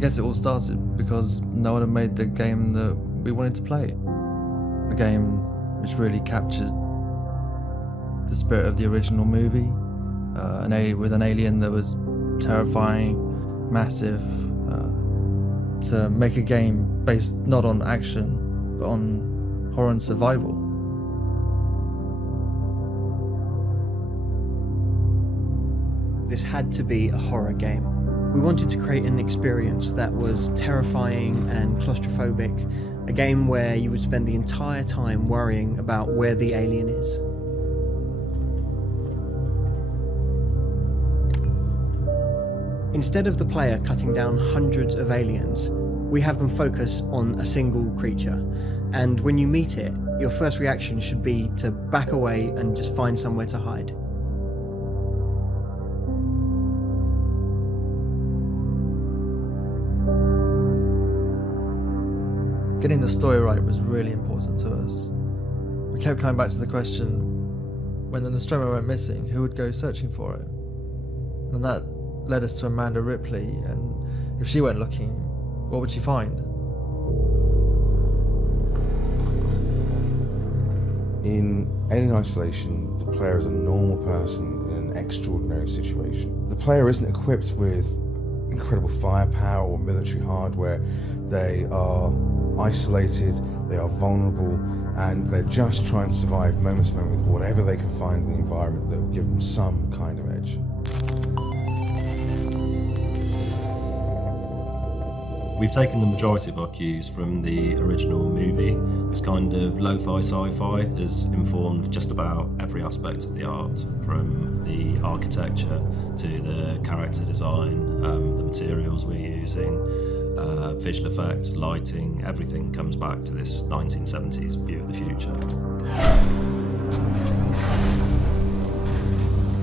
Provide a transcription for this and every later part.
guess it all started because no one had made the game that we wanted to play. A game which really captured the spirit of the original movie, with an alien that was terrifying, massive, to make a game based not on action, but on horror and survival. This had to be a horror game. We wanted to create an experience that was terrifying and claustrophobic, a game where you would spend the entire time worrying about where the alien is. Instead of the player cutting down hundreds of aliens, we have them focus on a single creature. And when you meet it, your first reaction should be to back away and just find somewhere to hide. Getting the story right was really important to us. We kept coming back to the question, when the Nostromo went missing, who would go searching for it? And that led us to Amanda Ripley, and if she went looking, what would she find? In Alien Isolation, the player is a normal person in an extraordinary situation. The player isn't equipped with incredible firepower or military hardware. They are isolated, they are vulnerable, and they're just trying to survive moment to moment with whatever they can find in the environment that will give them some kind of edge. We've taken the majority of our cues from the original movie. This kind of lo-fi sci-fi has informed just about every aspect of the art, from the architecture to the character design, the materials we're using, visual effects, lighting, everything comes back to this 1970s view of the future.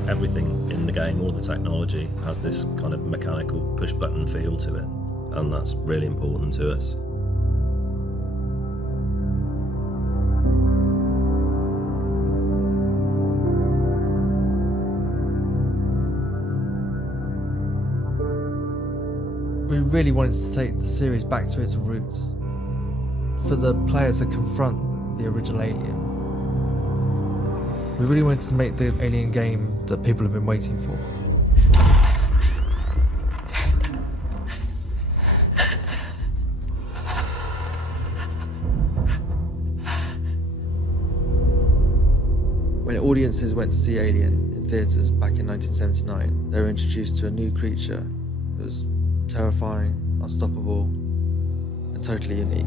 Everything in the game, all the technology, has this kind of mechanical push-button feel to it, and that's really important to us. We really wanted to take the series back to its roots, for the players to confront the original Alien. We really wanted to make the Alien game that people have been waiting for. When audiences went to see Alien in theatres back in 1979, they were introduced to a new creature that was terrifying, unstoppable, and totally unique.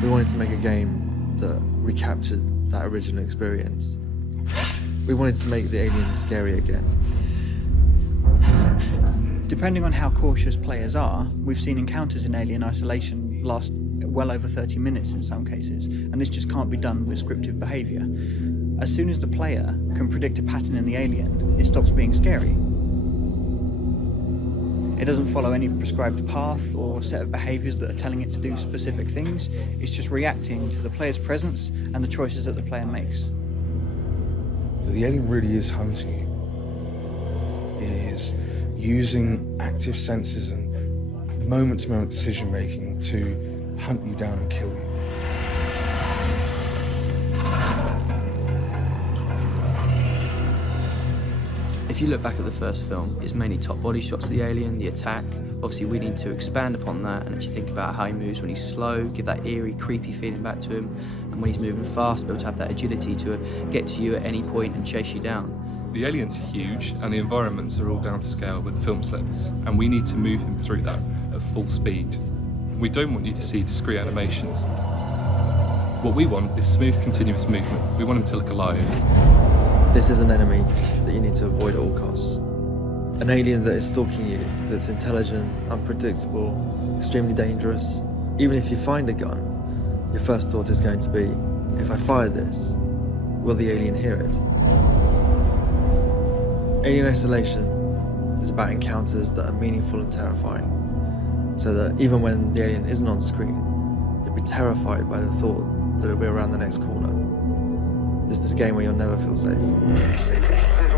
We wanted to make a game that recaptured that original experience. We wanted to make the alien scary again. Depending on how cautious players are, we've seen encounters in Alien Isolation last well over 30 minutes in some cases, and this just can't be done with scripted behaviour. As soon as the player can predict a pattern in the alien, it stops being scary. It doesn't follow any prescribed path or set of behaviours that are telling it to do specific things. It's just reacting to the player's presence and the choices that the player makes. The alien really is hunting you. It is using active senses and moment-to-moment decision-making to hunt you down and kill you. If you look back at the first film, it's mainly top body shots of the alien, the attack. Obviously we need to expand upon that and actually think about how he moves when he's slow, give that eerie, creepy feeling back to him, and when he's moving fast, be able to have that agility to get to you at any point and chase you down. The alien's huge and the environments are all down to scale with the film sets, and we need to move him through that at full speed. We don't want you to see discrete animations. What we want is smooth, continuous movement. We want him to look alive. This is an enemy that you need to avoid at all costs. An alien that is stalking you, that's intelligent, unpredictable, extremely dangerous. Even if you find a gun, your first thought is going to be, if I fire this, will the alien hear it? Alien Isolation is about encounters that are meaningful and terrifying, so that even when the alien isn't on screen, you'll be terrified by the thought that it'll be around the next corner. This is a game where you'll never feel safe.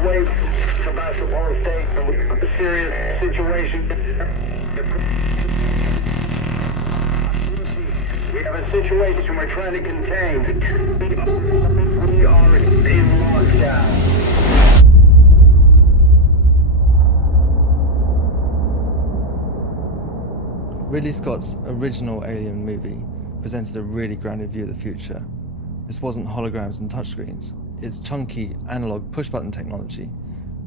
away from the basketball state and a serious situation. We have a situation we're trying to contain. We are in lockdown. Ridley Scott's original Alien movie presented a really grounded view of the future. This wasn't holograms and touchscreens. It's chunky, analog push-button technology.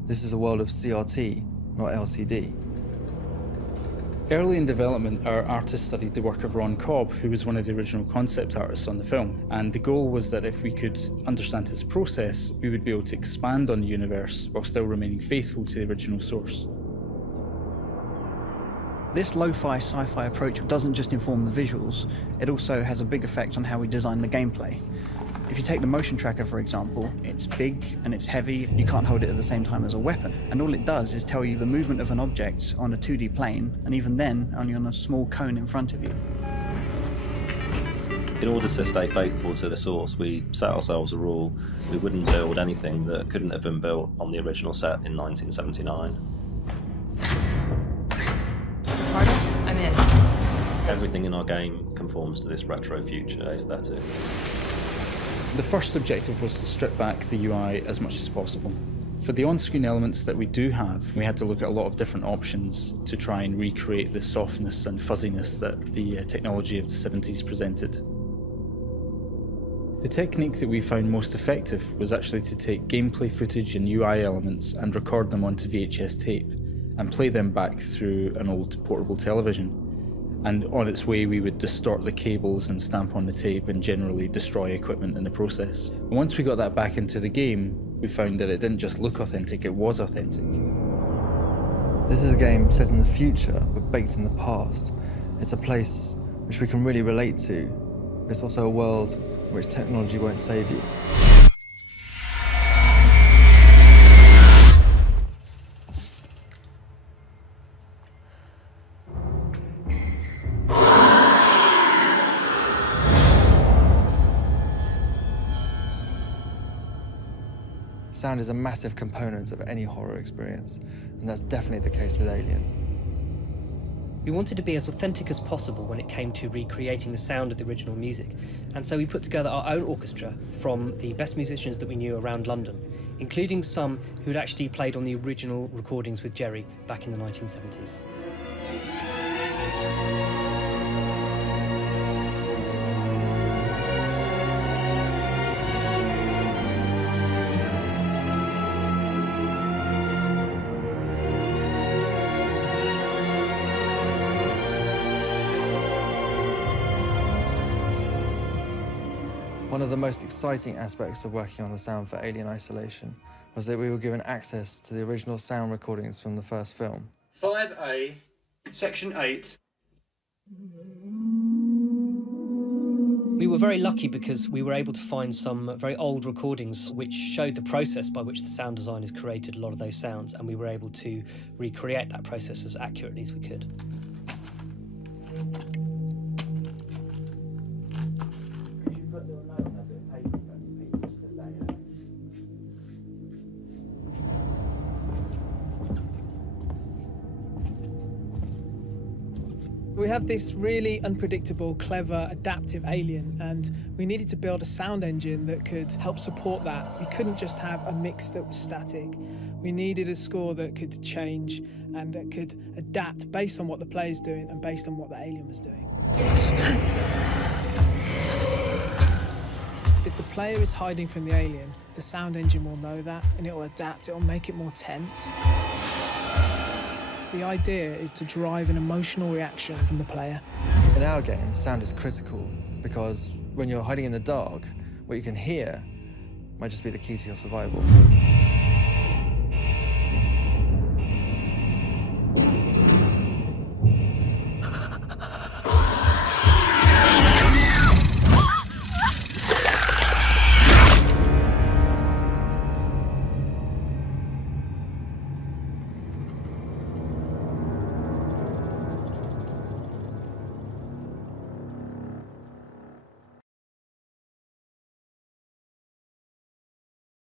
This is a world of CRT, not LCD. Early in development, our artist studied the work of Ron Cobb, who was one of the original concept artists on the film. And the goal was that if we could understand his process, we would be able to expand on the universe while still remaining faithful to the original source. This lo-fi sci-fi approach doesn't just inform the visuals, it also has a big effect on how we design the gameplay. If you take the motion tracker, for example, it's big and it's heavy, you can't hold it at the same time as a weapon, and all it does is tell you the movement of an object on a 2D plane, and even then, only on a small cone in front of you. In order to stay faithful to the source, we set ourselves a rule: we wouldn't build anything that couldn't have been built on the original set in 1979. I'm in. Everything in our game conforms to this retro future aesthetic. The first objective was to strip back the UI as much as possible. For the on-screen elements that we do have, we had to look at a lot of different options to try and recreate the softness and fuzziness that the technology of the 70s presented. The technique that we found most effective was actually to take gameplay footage and UI elements and record them onto VHS tape and play them back through an old portable television. And on its way, we would distort the cables and stamp on the tape and generally destroy equipment in the process. And once we got that back into the game, we found that it didn't just look authentic, it was authentic. This is a game set in the future, but baked in the past. It's a place which we can really relate to. It's also a world in which technology won't save you. Sound is a massive component of any horror experience, and that's definitely the case with Alien. We wanted to be as authentic as possible when it came to recreating the sound of the original music, and so we put together our own orchestra from the best musicians that we knew around London, including some who'd actually played on the original recordings with Jerry back in the 1970s. One of the most exciting aspects of working on the sound for Alien Isolation was that we were given access to the original sound recordings from the first film. 5A, Section 8. We were very lucky because we were able to find some very old recordings which showed the process by which the sound designers created a lot of those sounds, and we were able to recreate that process as accurately as we could. We have this really unpredictable, clever, adaptive alien, and we needed to build a sound engine that could help support that. We couldn't just have a mix that was static. We needed a score that could change and that could adapt based on what the player's doing and based on what the alien was doing. If the player is hiding from the alien, the sound engine will know that and it'll adapt, it'll make it more tense. The idea is to drive an emotional reaction from the player. In our game, sound is critical because when you're hiding in the dark, what you can hear might just be the key to your survival.